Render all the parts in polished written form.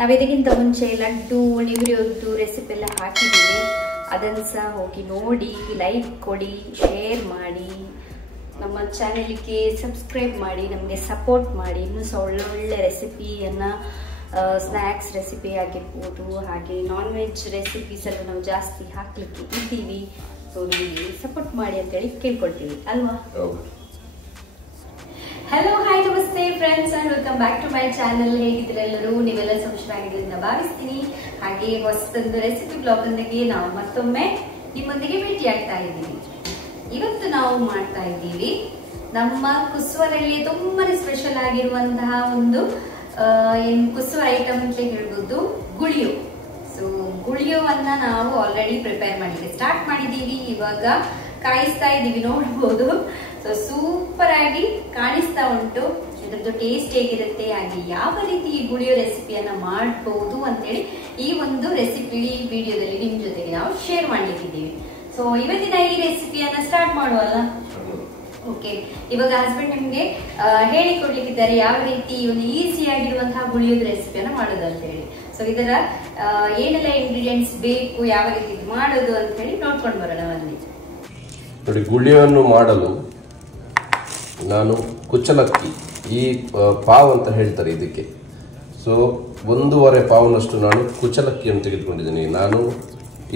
ನಾವು ಇದಕ್ಕಿಂತ ಮುಂಚೆ ಲಡ್ಡು ಉಳಿವಿರಿಯದ್ದು ರೆಸಿಪಿ ಎಲ್ಲ ಹಾಕಿದ್ದೀವಿ. ಅದನ್ನು ಸಹ ಹೋಗಿ ನೋಡಿ, ಲೈಕ್ ಕೊಡಿ, ಶೇರ್ ಮಾಡಿ, ನಮ್ಮ ಚಾನೆಲ್ಗೆ ಸಬ್ಸ್ಕ್ರೈಬ್ ಮಾಡಿ, ನಮಗೆ ಸಪೋರ್ಟ್ ಮಾಡಿ. ಇನ್ನೂ ಸಹ ಒಳ್ಳೊಳ್ಳೆ ರೆಸಿಪಿಯನ್ನು, ಸ್ನ್ಯಾಕ್ಸ್ ರೆಸಿಪಿ ಆಗಿರ್ಬೋದು, ಹಾಗೆ ನಾನ್ ವೆಜ್ ರೆಸಿಪೀಸ್ ಎಲ್ಲ ನಾವು ಜಾಸ್ತಿ ಹಾಕ್ಲಿಕ್ಕೆ ಇದ್ದೀವಿ. ಸೊ ನಮಗೆ ಸಪೋರ್ಟ್ ಮಾಡಿ ಅಂತೇಳಿ ಕೇಳ್ಕೊಳ್ತೀವಿ ಅಲ್ವಾ? ಹಲೋ, ಹಾಯ್, ನಮಸ್ತೆ friends and welcome back to my channel. ಹೇಗಿದ್ರೆ ಎಲ್ಲರೂ? ನೀವೆಲ್ಲ ಸಂತೋಷವಾಗಿದ್ದೀರಿ ಭಾವಿಸ್ತೀನಿ. ಹಾಗೆ ಹೊಸದೊಂದು ರೆಸಿಪಿ ಬ್ಲಾಗ್ ಒಂದಿಗೆ ನಾವು ಮತ್ತೊಮ್ಮೆ ನಿಮ್ಮೊಂದಿಗೆ ಭೇಟಿ ಆಗ್ತಾ ಇದ್ದೀವಿ. ಇವತ್ತು ನಾವು ಮಾಡ್ತಾ ಇದ್ದೀವಿ ನಮ್ಮ ಕುಸುವರಲ್ಲಿ ತುಂಬಾನೇ ಸ್ಪೆಷಲ್ ಆಗಿರುವಂತಹ ಒಂದು ಕುಸುವ ಐಟಮ್ ಅಂತ ಹೇಳ್ಬೋದು, ಗುಳಿಯು. ಸೊ ಗುಳಿಯುವನ್ನ ನಾವು ಆಲ್ರೆಡಿ ಪ್ರಿಪೇರ್ ಮಾಡಲಿಕ್ಕೆ ಸ್ಟಾರ್ಟ್ ಮಾಡಿದ್ದೀವಿ. ಇವಾಗ ಕಾಯಿಸ್ತಾ ಇದ್ದೀವಿ, ನೋಡ್ಬೋದು. ಸೊ ಸೂಪರ್ ಆಗಿ ಕಾಣಿಸ್ತಾ ಉಂಟು. ಇದ್ರದ್ದು ಟೇಸ್ಟ್ ಹೇಗಿರುತ್ತೆ, ಹಾಗೆ ಯಾವ ರೀತಿ ಈ ಗುಳಿಯೋ ರೆಸಿಪಿಯನ್ನ ಮಾಡಬಹುದು ಅಂತೇಳಿ ಈ ಒಂದು ರೆಸಿಪಿ ವಿಡಿಯೋದಲ್ಲಿ ನಿಮ್ ಜೊತೆಗೆ ನಾವು ಶೇರ್ ಮಾಡ್ಲಿಕ್ಕಿದ್ದೀವಿ. ಸೊ ಇವತ್ತಿನ ಈ ರೆಸಿಪಿಯನ್ನ ಸ್ಟಾರ್ಟ್ ಮಾಡುವಲ್ಲ? ಓಕೆ, ಇವಾಗ ಹಸ್ಬೆಂಡ್ ನಿಮ್ಗೆ ಹೇಳಿಕೊಡ್ಲಿಕ್ಕಿದ್ದಾರೆ ಯಾವ ರೀತಿ ಒಂದು ಈಸಿ ಆಗಿರುವಂತಹ ಗುಳಿಯೋದ ರೆಸಿಪಿಯನ್ನ ಮಾಡೋದು ಅಂತ ಹೇಳಿ. ಸೊ ಇದರ ಏನೆಲ್ಲ ಇಂಗ್ರೀಡಿಯೆಂಟ್ಸ್ ಬೇಕು, ಯಾವ ರೀತಿ ಮಾಡೋದು ಅಂತ ಹೇಳಿ ನೋಡ್ಕೊಂಡು ಬರೋಣ ಬನ್ನಿ. ನೋಡಿ, ಗುಳಿಯನ್ನು ಮಾಡಲು ನಾನು ಕುಚ್ಚಲಕ್ಕಿ, ಈ ಪಾವ್ ಅಂತ ಹೇಳ್ತಾರೆ ಇದಕ್ಕೆ. ಸೊ 1.5 ಪಾವ್ನಷ್ಟು ನಾನು ಕುಚ್ಚಲಕ್ಕಿಯನ್ನು ತೆಗೆದುಕೊಂಡಿದ್ದೀನಿ. ನಾನು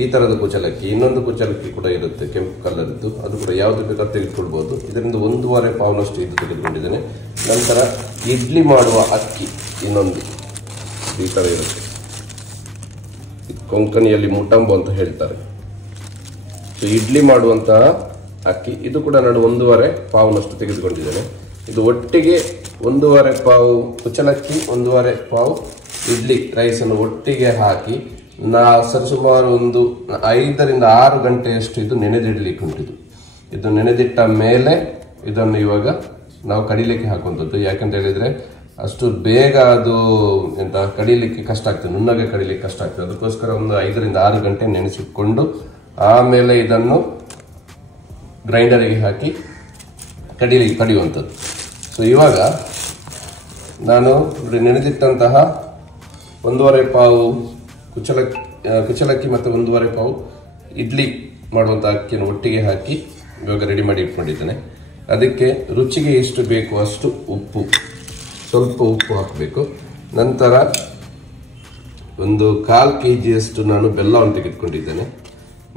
ಈ ಥರದ ಕುಚ್ಚಲಕ್ಕಿ, ಇನ್ನೊಂದು ಕುಚ್ಚಲಕ್ಕಿ ಕೂಡ ಇರುತ್ತೆ ಕೆಂಪು ಕಲರ್ದು, ಅದು ಕೂಡ ಯಾವುದು ಬೇಕಾದ್ರೂ ತೆಗೆದುಕೊಳ್ಬೋದು. ಇದರಿಂದ 1.5 ಪಾವ್ನಷ್ಟು ಇದು ತೆಗೆದುಕೊಂಡಿದ್ದೇನೆ. ನಂತರ ಇಡ್ಲಿ ಮಾಡುವ ಅಕ್ಕಿ ಇನ್ನೊಂದು ಈ ಥರ ಇರುತ್ತೆ, ಕೊಂಕಣಿಯಲ್ಲಿ ಮುಟಂಬು ಅಂತ ಹೇಳ್ತಾರೆ. ಸೊ ಇಡ್ಲಿ ಮಾಡುವಂತಹ ಅಕ್ಕಿ, ಇದು ಕೂಡ ನಾನು 1.5 ಪಾವ್ನಷ್ಟು ತೆಗೆದುಕೊಂಡಿದ್ದೇನೆ. ಇದು ಒಟ್ಟಿಗೆ 1.5 ಪಾವು ಕುಚ್ಚಲಕ್ಕಿ, 1.5 ಪಾವು ಇಡ್ಲಿ ರೈಸನ್ನು ಒಟ್ಟಿಗೆ ಹಾಕಿ ಸರಿಸುಮಾರು ಒಂದು 5 ರಿಂದ 6 ಗಂಟೆಯಷ್ಟು ಇದು ನೆನೆದಿಡಲಿಕ್ಕೆ ಉಂಟಿದ್ದು. ಇದು ನೆನೆದಿಟ್ಟ ಮೇಲೆ ಇದನ್ನು ಇವಾಗ ನಾವು ಕಡಿಲಿಕ್ಕೆ ಹಾಕುವಂಥದ್ದು. ಯಾಕಂತ ಹೇಳಿದ್ರೆ ಅಷ್ಟು ಬೇಗ ಅದು ಕಡಿಲಿಕ್ಕೆ ಕಷ್ಟ ಆಗ್ತದೆ, ನುಣ್ಣಗೆ ಕಡಿಲಿಕ್ಕೆ ಕಷ್ಟ ಆಗ್ತದೆ. ಅದಕ್ಕೋಸ್ಕರ ಒಂದು 5 ರಿಂದ 6 ಗಂಟೆ ನೆನೆಸಿಕೊಂಡು ಆಮೇಲೆ ಇದನ್ನು ಗ್ರೈಂಡರಿಗೆ ಹಾಕಿ ಕಡಿಯುವಂಥದ್ದು. ಸೊ ಇವಾಗ ನಾನು ನೆನೆದಿಟ್ಟಂತಹ 1.5 ಪಾವು ಕುಚ್ಚಲಕ್ಕಿ ಮತ್ತು 1.5 ಪಾವು ಇಡ್ಲಿ ಮಾಡುವಂಥ ಅಕ್ಕಿಯನ್ನು ಒಟ್ಟಿಗೆ ಹಾಕಿ ಇವಾಗ ರೆಡಿ ಮಾಡಿ ಇಟ್ಕೊಂಡಿದ್ದೇನೆ. ಅದಕ್ಕೆ ರುಚಿಗೆ ಎಷ್ಟು ಬೇಕು ಅಷ್ಟು ಉಪ್ಪು, ಸ್ವಲ್ಪ ಉಪ್ಪು ಹಾಕಬೇಕು. ನಂತರ ಒಂದು 1/4 kg ನಾನು ಬೆಲ್ಲವನ್ನು ತೆಗೆದುಕೊಂಡಿದ್ದೇನೆ.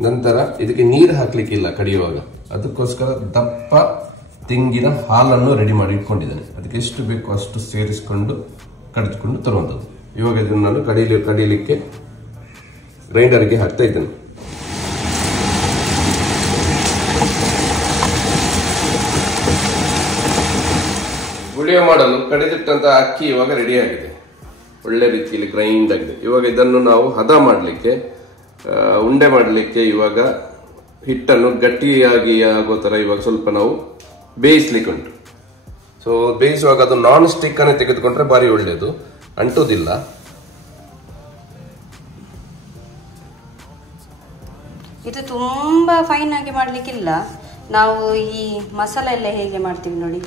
ನಂತರ ಇದಕ್ಕೆ ನೀರು ಹಾಕ್ಲಿಕ್ಕಿಲ್ಲ ಕಡಿಯುವಾಗ, ಅದಕ್ಕೋಸ್ಕರ ದಪ್ಪ ತೆಂಗಿನ ಹಾಲನ್ನು ರೆಡಿ ಮಾಡಿ ಇಟ್ಕೊಂಡಿದ್ದೇನೆ. ಅದಕ್ಕೆ ಎಷ್ಟು ಬೇಕು ಅಷ್ಟು ಸೇರಿಸಿಕೊಂಡು ಕಡಿದುಕೊಂಡು ತರುವಂಥದ್ದು. ಇವಾಗ ಇದನ್ನು ನಾನು ಕಡಿಲಿಕ್ಕೆ ಗ್ರೈಂಡರ್ಗೆ ಹಾಕ್ತಾ ಇದ್ದೇನೆ. ಗುಳಿಯ ಮಾಡಲು ಕಡಿದಿಟ್ಟಂತಹ ಅಕ್ಕಿ ಇವಾಗ ರೆಡಿ ಆಗಿದೆ, ಒಳ್ಳೆ ರೀತಿಯಲ್ಲಿ ಗ್ರೈಂಡ್ ಆಗಿದೆ. ಇವಾಗ ಇದನ್ನು ನಾವು ಹದ ಮಾಡಲಿಕ್ಕೆ, ಉಂಡೆ ಮಾಡಲಿಕ್ಕೆ ಇವಾಗ ಹಿಟ್ಟನ್ನು ಗಟ್ಟಿಯಾಗಿ ಆಗೋ ತರ ಇವಾಗ ಸ್ವಲ್ಪ ನಾವು ಬೇಯಿಸ್ಲಿಕ್ಕೆ ಉಂಟು. ಸೊ ಬೇಯಿಸುವಾಗ ಅದು ನಾನ್ ಸ್ಟಿಕ್ ಅನ್ನೇ ತೆಗೆದುಕೊಂಡ್ರೆ ಬಾರಿ ಒಳ್ಳೆಯದು, ಅಂಟುವುದಿಲ್ಲ. ಇದು ತುಂಬಾ ಫೈನ್ ಆಗಿ ಮಾಡ್ಲಿಕ್ಕಿಲ್ಲ. ನಾವು ಈ ಮಸಾಲೆ ಎಲ್ಲ ಹೇಗೆ ಮಾಡ್ತೀವಿ ನೋಡಿ,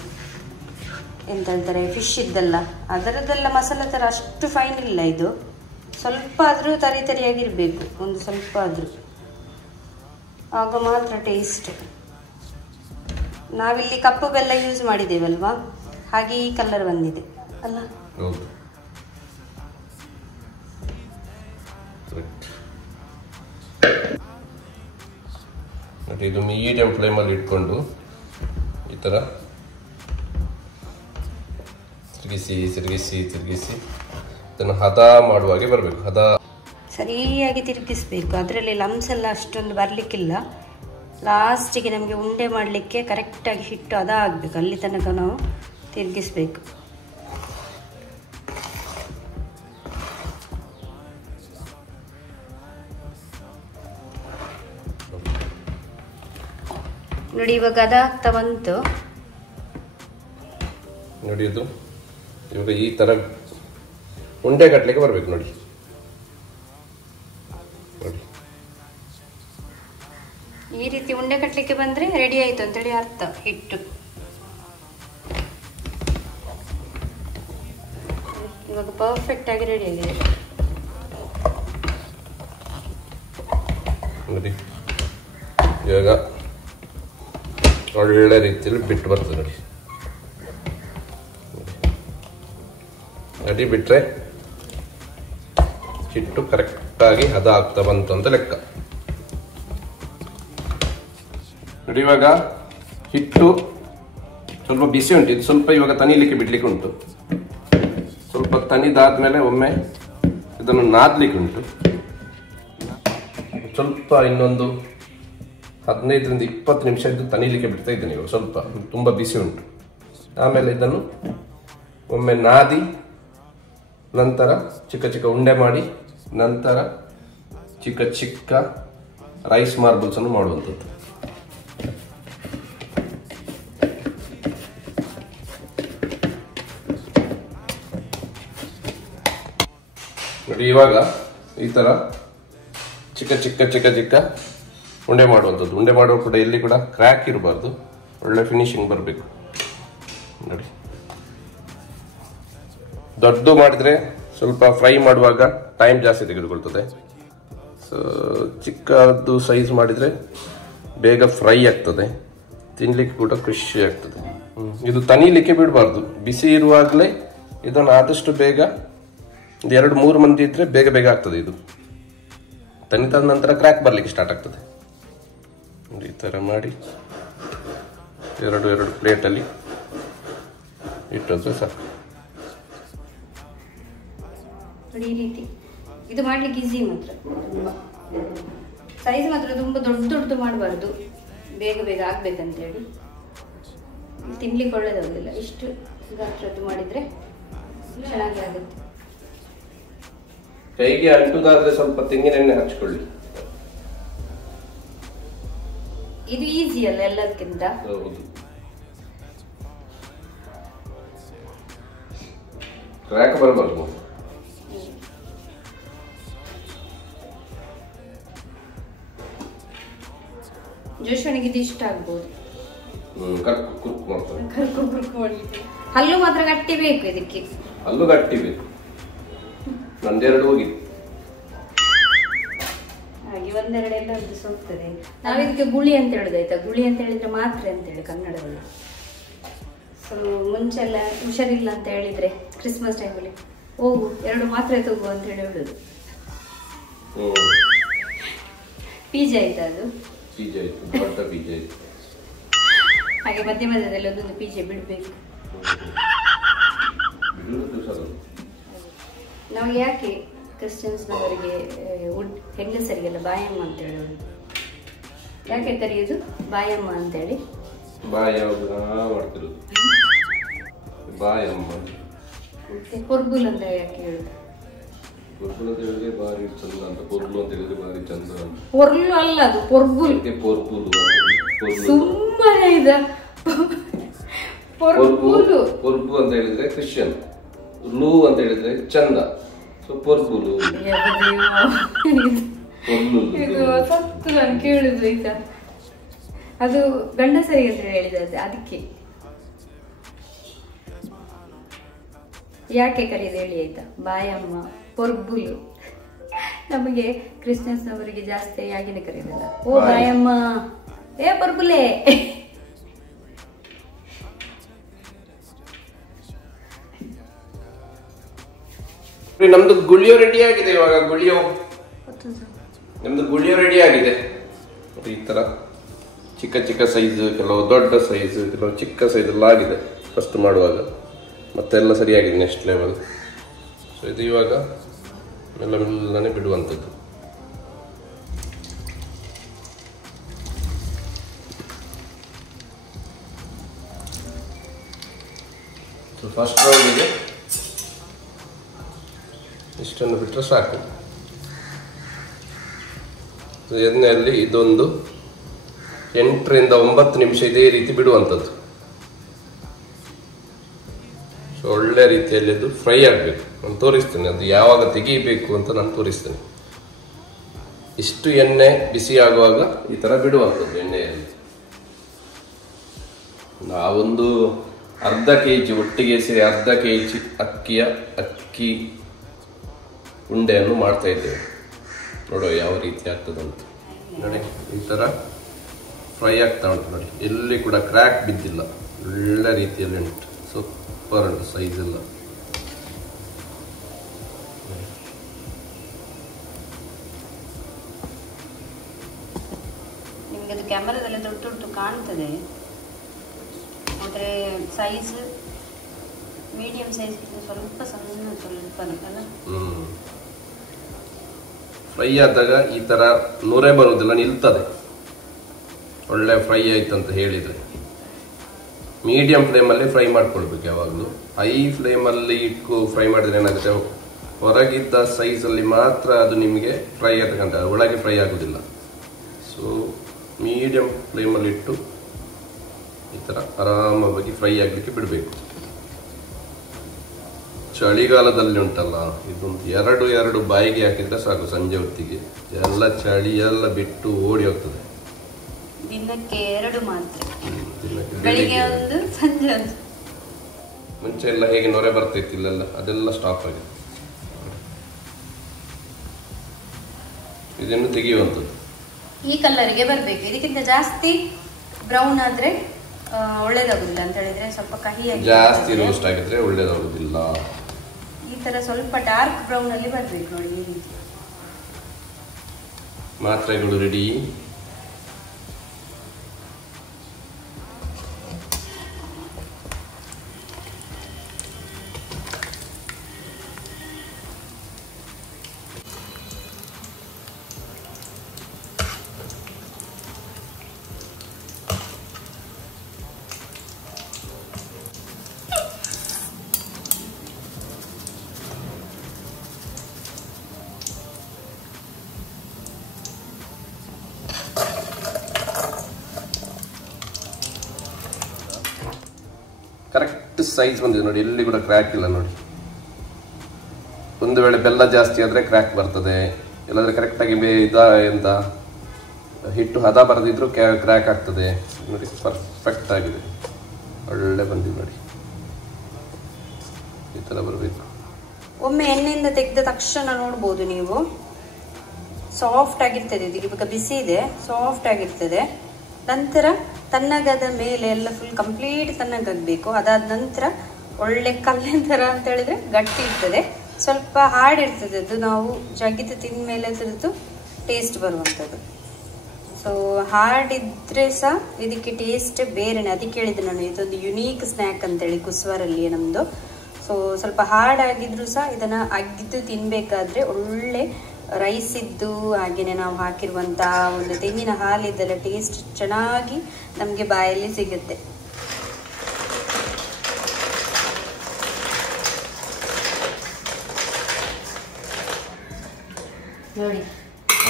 ಎಂತ ಹೇಳ್ತಾರೆ, ಫಿಶ್ ಇದ್ದಲ್ಲ ಅದರದ್ದೆಲ್ಲ ಮಸಾಲೆ ತರ ಅಷ್ಟು ಫೈನ್ ಇಲ್ಲ. ಇದು ಸ್ವಲ್ಪ ಆದ್ರೂ ತರಿಯಾಗಿರ್ಬೇಕು, ಒಂದು ಸ್ವಲ್ಪ ಆದ್ರೂ, ಆಗ ಮಾತ್ರ ಟೇಸ್ಟ್. ನಾವಿಲ್ಲಿ ಕಪ್ಪು ಬೆಲ್ಲ ಯೂಸ್ ಮಾಡಿದ್ದೇವಲ್ವಾ, ಹಾಗೆ ಈ ಕಲರ್ ಬಂದಿದೆ ಅಲ್ಲ? ಇದು ಮೀಡಿಯಂ ಫ್ಲೇಮಲ್ಲಿ ಇಟ್ಕೊಂಡು ಈ ತರ ತಿರುಗಿಸಿ ಇದನ್ನು ಹದ ಮಾಡುವಾಗೆ ಬರಬೇಕು. ಹದ ಸರಿಯಾಗಿ ತಿರುಗಿಸ್ಬೇಕು, ಅದರಲ್ಲಿ ಲಮ್ಸ್ ಎಲ್ಲ ಅಷ್ಟೊಂದು ಬರಲಿಕ್ಕಿಲ್ಲ. ಲಾಸ್ಟಿಗೆ ನಮಗೆ ಉಂಡೆ ಮಾಡಲಿಕ್ಕೆ ಕರೆಕ್ಟಾಗಿ ಹಿಟ್ಟು ಹದ ಆಗಬೇಕು, ಅಲ್ಲಿ ತನಕ ನಾವು ತಿರುಗಿಸ್ಬೇಕು. ನೋಡಿ ಇವಾಗ ಹದ ಆಗ್ತಾ ಬಂತು ನೋಡಿ. ಇದು ಇವಾಗ ಈ ತರ ಉಂಡೆ ಕಟ್ಟಲಿಕ್ಕೆ ಬರಬೇಕು ನೋಡಿ. ಈ ರೀತಿ ಉಂಡೆ ಕಟ್ಟಲಿಕ್ಕೆ ಬಂದ್ರೆ ರೆಡಿ ಆಯ್ತು ಅಂತೇಳಿ ಅರ್ಥ. ಹಿಟ್ಟು ಇವಾಗ ಪರ್ಫೆಕ್ಟ್ ಆಗಿ ರೆಡಿ ಆಗಿದೆ. ನೋಡಿ ಇವಾಗ ಒಳ್ಳೆ ರೀತಿಯಲ್ಲಿ ಬಿಟ್ಟು ಬರ್ತದೆ ನೋಡಿ. ಅಡಿ ಬಿಟ್ರೆ ಹಿಟ್ಟು ಕರೆಕ್ಟಾಗಿ ಹದ ಆಗ್ತಾ ಬಂತು ಅಂತ ಲೆಕ್ಕ ನೋಡಿ. ಇವಾಗ ಹಿಟ್ಟು ಸ್ವಲ್ಪ ಬಿಸಿ ಉಂಟು, ಇದು ಸ್ವಲ್ಪ ಇವಾಗ ತನಿಲಿಕ್ಕೆ ಬಿಡ್ಲಿಕ್ಕೆ ಉಂಟು. ಸ್ವಲ್ಪ ತನಿದಾದ್ಮೇಲೆ ಒಮ್ಮೆ ಇದನ್ನು ನಾದಲಿಕ್ಕೆ ಉಂಟು. ಸ್ವಲ್ಪ ಇನ್ನೊಂದು 15ರಿಂದ 20 ನಿಮಿಷ ಇದು ತನಿಲಿಕ್ಕೆ ಬಿಡ್ತಾ ಇದ್ದೇನೆ ಇವಾಗ. ಸ್ವಲ್ಪ ತುಂಬ ಬಿಸಿ ಉಂಟು. ಆಮೇಲೆ ಇದನ್ನು ಒಮ್ಮೆ ನಾದಿ ನಂತರ ಚಿಕ್ಕ ಚಿಕ್ಕ ಉಂಡೆ ಮಾಡಿ ನಂತರ ಚಿಕ್ಕ ಚಿಕ್ಕ ರೈಸ್ ಮಾರ್ಬಲ್ಸ್ ಅನ್ನು ಮಾಡುವಂಥದ್ದು. ನೋಡಿ ಇವಾಗ ಈ ತರ ಚಿಕ್ಕ ಚಿಕ್ಕ ಚಿಕ್ಕ ಚಿಕ್ಕ ಉಂಡೆ ಮಾಡುವಂಥದ್ದು. ಉಂಡೆ ಮಾಡುವ ಕೂಡ ಎಲ್ಲಿ ಕೂಡ ಕ್ರ್ಯಾಕ್ ಇರಬಾರ್ದು, ಒಳ್ಳೆ ಫಿನಿಶಿಂಗ್ ಬರಬೇಕು ನೋಡಿ. ದೊಡ್ಡ ಮಾಡಿದ್ರೆ ಸ್ವಲ್ಪ ಫ್ರೈ ಮಾಡುವಾಗ ಟೈಮ್ ಜಾಸ್ತಿ ತೆಗೆದುಕೊಳ್ತದೆ. ಸೊ ಚಿಕ್ಕದು ಸೈಜ್ ಮಾಡಿದ್ರೆ ಬೇಗ ಫ್ರೈ ಆಗ್ತದೆ, ತಿನ್ಲಿಕ್ಕೆ ಕೂಡ ಖುಷಿ ಆಗ್ತದೆ. ಇದು ತನಿಲಿಕ್ಕೆ ಬಿಡಬಾರ್ದು, ಬಿಸಿ ಇರುವಾಗಲೇ ಇದನ್ನು ಆದಷ್ಟು ಬೇಗ 2-3 ಮಂದಿ ಇದ್ರೆ ಬೇಗ ಬೇಗ ಆಗ್ತದೆ. ಇದು ತನಿತಾದ ನಂತರ ಕ್ರ್ಯಾಕ್ ಬರ್ಲಿಕ್ಕೆ ಸ್ಟಾರ್ಟ್ ಆಗ್ತದೆ. ಈ ತರ ಮಾಡಿ 2 ಪ್ಲೇಟಲ್ಲಿ ಇಟ್ಟದ್ದು ಸಾಕು. ಈ ರೀತಿ ಇದು ಮಾಡ್ಲಿಕ್ಕೆ ಈಸಿ. ಮಾತ್ರ ತುಂಬ ಸೈಜ್ ಮಾತ್ರ ತುಂಬ ದೊಡ್ಡದು ಮಾಡಬಾರ್ದು, ಬೇಗ ಬೇಗ ಆಗ್ಬೇಕಂತೇಳಿ. ತಿನ್ಲಿಕ್ಕೆ ಒಳ್ಳೇದಾಗೋದಿಲ್ಲ. ಇಷ್ಟು ಗಾತ್ರದ್ದು ಮಾಡಿದ್ರೆ ಚೆನ್ನಾಗಿ ಆಗುತ್ತೆ. ಕೈಗೆ ಅಂಟುದಾದ್ರೆ ಸ್ವಲ್ಪ ತೆಂಗಿನೆಣ್ಣೆ ಹಚ್ಕೊಳ್ಳಿ. ಇದು ಈಸಿ ಅಲ್ಲ ಎಲ್ಲದಕ್ಕಿಂತ. ಹೌದು, ಕ್ರ್ಯಾಕ್ ಬರಬಾರ್ದು. ಜೋಶ್ವನಿಗೆ ಇದು ಇಷ್ಟ ಆಗ್ಬೋದು. ಕರ್ಕು ಮಾಡ್ಲಿಕ್ಕೆ ಹಲ್ಲು ಮಾತ್ರ ಗಟ್ಟಿ ಬೇಕು. ಇದಕ್ಕೆ ಹಲ್ಲು ಗಟ್ಟಿ ಬೇಕು. ನಂದೆರಡು ಹೋಗಿ ಹಾಗೆ ಒಂದೆರಡೆಲ್ಲ ಹೋಗ್ತದೆ. ನಾವಿದಕ್ಕೆ ಗುಳಿ ಅಂತ ಹೇಳುದು ಆಯ್ತಾ. ಗುಳಿ ಅಂತ ಹೇಳಿದ್ರೆ ಮಾತ್ರೆ ಅಂತ ಹೇಳಿ ಕನ್ನಡದಲ್ಲಿ. ಸೊ ಮುಂಚೆಲ್ಲ ಹುಷಾರಿಲ್ಲ ಅಂತ ಹೇಳಿದ್ರೆ ಕ್ರಿಸ್ಮಸ್ ಟೈಮಲ್ಲಿ ಹೋಗು 2 ಮಾತ್ರೆ ತಗೋ ಅಂತ ಹೇಳಿ ಹೇಳುದು. ಪಿಜ್ಜಾ ಆಯ್ತಾ ಅದು? ಹಾಗೆ ಮಧ್ಯ ಮಧ್ಯದಲ್ಲಿ ಒಂದೊಂದು ಪಿಜ್ಜಾ ಬಿಡ್ಬೇಕು. ನಾವು ಯಾಕೆ ಕ್ರಿಶ್ಚಿಯನ್ಸ್ನವರಿಗೆ ಹೆಂಗಸರಿಗೆಲ್ಲ ಬಾಯಮ್ಮ ಅಂತ ಹೇಳೋದು? ಯಾಕೆ ಕರೆಯೋದು ಬಾಯಮ್ಮ ಅಂತೇಳಿ? ಪೊರ್ಬುಲ್ ಅಂತ ಯಾಕೆ ಹೇಳುದು? ಪೊರ್ಲು ಅಲ್ಲ, ಅದು ಪೊರ್ಬುಲ್. ಸುಮ್ಮನೆ ಇದ ಪೊರ್ಬುಲು. ಪೊರ್ಬು ಅಂತ ಹೇಳಿದ್ರೆ ಕ್ರಿಶ್ಚಿಯನ್, ಲೂ ಅಂತ ಹೇಳಿದ್ರೆ ಚಂದ. ಸೊ ಪೊರ್ಬುಲು ಇದು ಸತ್ತು ನಾನು ಕೇಳುದು ಆಯ್ತಾ. ಅದು ಗಂಡಸರಿಗೆ ಅಂತ ಹೇಳಿದ್ರೆ ಅದಕ್ಕೆ ಯಾಕೆ ಕರೆಯೋದು ಹೇಳಿ ಆಯ್ತಾ? ಬಾಯಮ್ಮ, ಪೊರ್ಬುಲು. ನಮಗೆ ಕ್ರಿಶ್ಚಿಯನ್ಸ್ನವರಿಗೆ ಜಾಸ್ತಿ ಯಾಗಿನ ಕರೆಯೋದಲ್ಲ. ಓ ಬಾಯಮ್ಮ, ಏ ಪೊರ್ಬುಲೆ. ನಮ್ದು ಗುಳಿಯೋ ರೆಡಿ ಆಗಿದೆ. ಇವಾಗ ನಮ್ದು ಗುಳಿಯೋ ರೆಡಿ ಆಗಿದೆ. ಈ ತರ ಚಿಕ್ಕ ಚಿಕ್ಕ ಸೈಜ್, ಕೆಲವು ದೊಡ್ಡ ಸೈಜ್, ಕೆಲವು ಚಿಕ್ಕ ಸೈಜ್ ಎಲ್ಲ ಆಗಿದೆ ಫಸ್ಟ್ ಮಾಡುವಾಗ. ಮತ್ತೆಲ್ಲ ಸರಿಯಾಗಿದೆ ನೆಕ್ಸ್ಟ್ ಲೆವೆಲ್. ಸೊ ಇದು ಇವಾಗ ಮೆಲ್ಲನೆ ಬಿಡುವಂಥದ್ದು. ಸೊ ಫಸ್ಟ್ ರೌಂಡಿಗೆ ಇಷ್ಟನ್ನು ಬಿಟ್ಟರೆ ಸಾಕು. ಎಣ್ಣೆಯಲ್ಲಿ ಇದೊಂದು 8ರಿಂದ 9 ನಿಮಿಷ ಇದೇ ರೀತಿ ಬಿಡುವಂಥದ್ದು. ಸೊ ಒಳ್ಳೆ ರೀತಿಯಲ್ಲಿ ಅದು ಫ್ರೈ ಆಗಬೇಕು. ನಾನು ತೋರಿಸ್ತೇನೆ ಅದು ಯಾವಾಗ ತೆಗೀಬೇಕು ಅಂತ ನಾನು ತೋರಿಸ್ತೇನೆ. ಇಷ್ಟು ಎಣ್ಣೆ ಬಿಸಿ ಆಗುವಾಗ ಈ ಥರ ಬಿಡುವಂಥದ್ದು ಎಣ್ಣೆಯಲ್ಲಿ. ನಾವೊಂದು ಅರ್ಧ kg ಒಟ್ಟಿಗೆ ಸೇರಿ ಅರ್ಧ kg ಅಕ್ಕಿ ಉಂಡೆಯನ್ನು ಮಾಡ್ತಾ ಇದ್ದೇವೆ. ನೋಡುವ ಯಾವ ರೀತಿ ಆಗ್ತದಂತ. ನೋಡಿ ಈ ತರ ಫ್ರೈ ಆಗ್ತಾ ಉಂಟು ನೋಡಿ, ಎಲ್ಲಿ ಕೂಡ ಕ್ರ್ಯಾಕ್ ಬಿದ್ದಿಲ್ಲ, ಒಳ್ಳೆ ರೀತಿಯಲ್ಲಿ ಉಂಟು, ಸೂಪರ್ ಉಂಟು ಸೈಜ್ ಎಲ್ಲ. ನಿಮ್ಗೆ ಅದು ಕ್ಯಾಮರಾದಲ್ಲಿ ದೊಡ್ಡ ಕಾಣ್ತದೆ, ಆದರೆ ಸೈಜ್ ಮೀಡಿಯಂ ಸೈಜ್ ಸ್ವಲ್ಪ ಸ್ವಲ್ಪನೇ ಅಲ್ಲ. ಫ್ರೈ ಆದಾಗ ಈ ತರ ನೂರೇ ಬರುವುದಿಲ್ಲ, ನಿಲ್ತದೆ. ಒಳ್ಳೆ ಫ್ರೈ ಆಯ್ತು ಅಂತ ಹೇಳಿದ್ರೆ ಮೀಡಿಯಂ ಫ್ಲೇಮಲ್ಲಿ ಫ್ರೈ ಮಾಡ್ಕೊಳ್ಬೇಕು ಯಾವಾಗಲೂ. ಹೈ ಫ್ಲೇಮಲ್ಲಿ ಇಟ್ಟು ಫ್ರೈ ಮಾಡಿದ್ರೆ ಏನಾಗುತ್ತೆ, ಹೊರಗಿದ್ದ ಸೈಜಲ್ಲಿ ಮಾತ್ರ ಅದು ನಿಮಗೆ ಫ್ರೈ ಆಗತಕ್ಕಂಥ, ಒಳಗೆ ಫ್ರೈ ಆಗೋದಿಲ್ಲ. ಸೊ ಮೀಡಿಯಂ ಫ್ಲೇಮಲ್ಲಿ ಇಟ್ಟು ಈ ಥರ ಆರಾಮಾಗಿ ಫ್ರೈ ಆಗಲಿಕ್ಕೆ ಬಿಡಬೇಕು. ಚಳಿಗಾಲದಲ್ಲಿ ಉಂಟಲ್ಲ, ಇದೊಂದು ಎರಡು ಬಾಯಿಗೆ ಹಾಕಿದ್ರೆ ಸಾಕು, ಸಂಜೆ ಹೊತ್ತಿಗೆ ಎಲ್ಲ ಚಳಿ ಎಲ್ಲ ಬಿಟ್ಟು ಓಡಿ ಹೋಗ್ತದೆ. ದಿನಕ್ಕೆ 2 ಮಾತ್ರ, ಬೆಳಿಗ್ಗೆ ಒಂದು ಸಂಜೆ ಒಂದು. ಮುಂಚೆ ಎಲ್ಲ ಹೇಗೆ ನೊರೆ ಬರ್ತಿತ್ತು ಇಲ್ಲೆಲ್ಲ, ಅದೆಲ್ಲ ಸ್ಟಾಪ್ ಆಗಿದೆ. ಇದನ್ನು ತೆಗೆಯುವಂಥದ್ದು ಈ ಕಲರ್ಗೆ ಬರಬೇಕು. ಇದಕ್ಕಿಂತ ಜಾಸ್ತಿ ಬ್ರೌನ್ ಆದ್ರೆ ಒಳ್ಳೇದಾಗುದಿಲ್ಲ ಅಂತ ಹೇಳಿದ್ರೆ, ಸ್ವಲ್ಪ ಕಹಿಯಾಗಿ ಜಾಸ್ತಿ ರೋಸ್ಟ್ ಆಗಿದ್ರೆ ಒಳ್ಳೇದಾಗುದಿಲ್ಲ. ಈ ತರ ಸ್ವಲ್ಪ ಡಾರ್ಕ್ ಬ್ರೌನ್ ಅಲ್ಲಿ ಬರ್ಬೇಕು ನೋಡಿ. ಈ ರೀತಿ ಮಾತ್ರೆಗಳು ರೆಡಿ. ಕರೆಕ್ಟ್ ಸೈಜ್ ಬಂದಿದೆ ನೋಡಿ, ಎಲ್ಲಿ ಕೂಡ ಕ್ರ್ಯಾಕ್ ಇಲ್ಲ ನೋಡಿ. ಒಂದು ವೇಳೆ ಬೆಲ್ಲ ಜಾಸ್ತಿ ಆದರೆ ಕ್ರ್ಯಾಕ್ ಬರ್ತದೆ, ಇಲ್ಲಾಂದ್ರೆ ಕರೆಕ್ಟಾಗಿ ಎಂತ ಹಿಟ್ಟು ಹದ ಬರದಿದ್ರು ಕ್ರ್ಯಾಕ್ ಆಗ್ತದೆ ನೋಡಿ. ಪರ್ಫೆಕ್ಟ್ ಆಗಿದೆ, ಒಳ್ಳೆ ಬಂದಿದೆ ನೋಡಿ, ಈ ಥರ ಬರಬೇಕು. ಒಮ್ಮೆ ಎಣ್ಣೆಯಿಂದ ತೆಗೆದ ತಕ್ಷಣ ನೋಡ್ಬೋದು ನೀವು, ಸಾಫ್ಟ್ ಆಗಿರ್ತದೆ. ಇದು ಇವಾಗ ಬಿಸಿ ಇದೆ, ಸಾಫ್ಟ್ ಆಗಿರ್ತದೆ. ನಂತರ ತಣ್ಣಗಾದ ಮೇಲೆ ಎಲ್ಲ ಫುಲ್ ಕಂಪ್ಲೀಟ್ ತಣ್ಣಗಾಗಬೇಕು. ಅದಾದ ನಂತರ ಒಳ್ಳೆ ಕಲ್ಲಿನ ಥರ ಅಂತ ಹೇಳಿದ್ರೆ ಗಟ್ಟಿ ಇರ್ತದೆ, ಸ್ವಲ್ಪ ಹಾರ್ಡ್ ಇರ್ತದೆ. ಅದು ನಾವು ಜಗಿದು ತಿಂದ ಮೇಲೆ ಅದ್ರದ್ದು ಟೇಸ್ಟ್ ಬರುವಂಥದ್ದು. ಸೊ ಹಾರ್ಡ್ ಇದ್ರೆ ಸಹ ಇದಕ್ಕೆ ಟೇಸ್ಟ್ ಬೇರೆನೆ. ಅದಕ್ಕೆ ಹೇಳಿದೆ ನಾನು, ಇದೊಂದು ಯುನೀಕ್ ಸ್ನ್ಯಾಕ್ ಅಂತೇಳಿ ಕುಸ್ವಾರಲ್ಲಿ ನಮ್ಮದು. ಸೊ ಸ್ವಲ್ಪ ಹಾರ್ಡ್ ಆಗಿದ್ರು ಸಹ ಇದನ್ನು ಅಗಿದು ತಿನ್ನಬೇಕಾದ್ರೆ ಒಳ್ಳೆ ರೈಸ್ ಇದ್ದು, ಹಾಗೆಯೇ ನಾವು ಹಾಕಿರುವಂಥ ಒಂದು ತೆಂಗಿನ ಹಾಲಿದ್ದೆಲ್ಲ ಟೇಸ್ಟ್ ಚೆನ್ನಾಗಿ ನಮಗೆ ಬಾಯಲ್ಲಿ ಸಿಗುತ್ತೆ. ನೋಡಿ,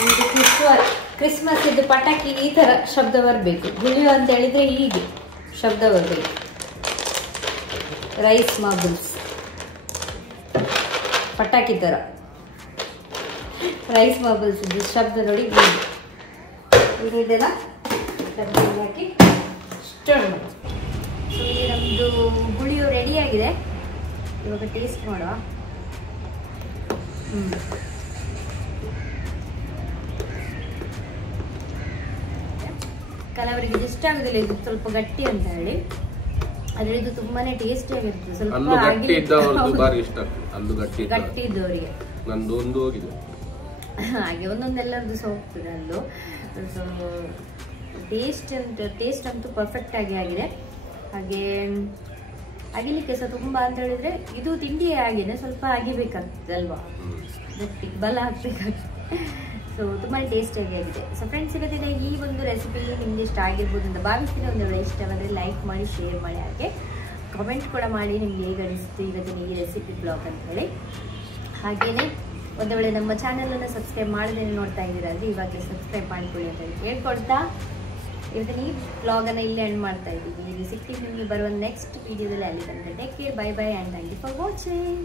ಒಂದು ಕ್ರಿಸ್ಮಸ್ ಇದ್ದು ಪಟಾಕಿ ಈ ಥರ ಶಬ್ದ ಬರಬೇಕು. ಹುಲಿಯು ಅಂತ ಹೇಳಿದ್ರೆ ಹೀಗೆ ಶಬ್ದ ಬರಬೇಕು. ರೈಸ್ ಮಾರ್ಬಲ್ಸ್ ಪಟಾಕಿ ಥರ ರೈಸ್ ಮಾರ್ಬಲ್ಸ್ ಇದು ಶಬ್ದ ನೋಡಿ. ಇದೆಲ್ಲ ಹಾಕಿ ಸ್ಟರ್ ಮಾಡಿ. ಸೊ ಇಲ್ಲಿ ನಮ್ಮದು ಹುಳಿಯು ರೆಡಿಯಾಗಿದೆ. ಇವಾಗ ಟೇಸ್ಟ್ ಮಾಡುವ. ಕೆಲವರಿಗೆ ಇಷ್ಟ ಆಗುದಿಲ್ಲ ಇದು ಸ್ವಲ್ಪ ಗಟ್ಟಿ ಅಂತ ಹೇಳಿ, ಆದ್ರೆ ಇದು ತುಂಬಾನೇ ಟೇಸ್ಟಿ ಆಗಿರ್ತದೆ. ಸ್ವಲ್ಪ ಗಟ್ಟಿ ಇದ್ದವರಿಗೆ ಹಾಗೆ ಒಂದೊಂದೆಲ್ಲರದ್ದು ಸಹ ಹೋಗ್ತದೆ ಅಲ್ಲೂ. ಸೊ ಟೇಸ್ಟ್ ಅಂತೂ ಪರ್ಫೆಕ್ಟ್ ಆಗಿದೆ. ಹಾಗೆ ಅಗಿಲಿಕ್ಕೆ ಸಹ ತುಂಬ ಅಂತ ಹೇಳಿದ್ರೆ ಇದು ತಿಂಡಿಯೇ ಆಗೇನೆ, ಸ್ವಲ್ಪ ಅಗಿಬೇಕಾಗ್ತದೆ ಅಲ್ವಾ, ಗಟ್ಟಿ ಬಲ ಹಾಕ್ಬೇಕಾಗ್ತದೆ. ಸೊ ತುಂಬಾ ಟೇಸ್ಟಿಯಾಗಿ ಆಗಿದೆ. ಸೊ ಫ್ರೆಂಡ್ಸ್, ಇವತ್ತಿನ ಈ ಒಂದು ರೆಸಿಪಿ ನಿಮ್ಗೆ ಇಷ್ಟ ಆಗಿರ್ಬೋದು ಅಂತ ಭಾವಿಸ್ತೀನಿ. ಒಂದು ವೇಳೆ ಇಷ್ಟವಾದರೆ ಲೈಕ್ ಮಾಡಿ, ಶೇರ್ ಮಾಡಿ, ಹಾಗೆ ಕಮೆಂಟ್ ಕೂಡ ಮಾಡಿ ನಿಮ್ಗೆ ಹೇಗೆ ಅನಿಸ್ತು ಇವತ್ತಿನ ಈ ರೆಸಿಪಿ ಬ್ಲಾಗ್ ಅಂತ ಹೇಳಿ. ಹಾಗೆಯೇ ಒಂದು ವೇಳೆ ನಮ್ಮ ಚಾನಲನ್ನು ಸಬ್ಸ್ಕ್ರೈಬ್ ಮಾಡದೇ ನೋಡ್ತಾ ಇದ್ದೀರಾ ಅಂದರೆ ಇವಾಗ ಸಬ್ಸ್ಕ್ರೈಬ್ ಮಾಡಿಕೊಳ್ಳಿ ಅಂತ ಹೇಳಿ ಹೇಳ್ಕೊಳ್ತಾ ಇವತ್ತಿನ ಈ ಬ್ಲಾಗನ್ನು ಇಲ್ಲೇ ಎಂಡ್ ಮಾಡ್ತಾ ಇದ್ದೀವಿ. ಇದು ಸಿಕ್ಕಿದ್ದು ನಿಮಗೆ ಬರುವ ನೆಕ್ಸ್ಟ್ ವೀಡಿಯೋದಲ್ಲಿ. ಅಲ್ಲಿ ತನಕ take care, bye bye and thank you for watching.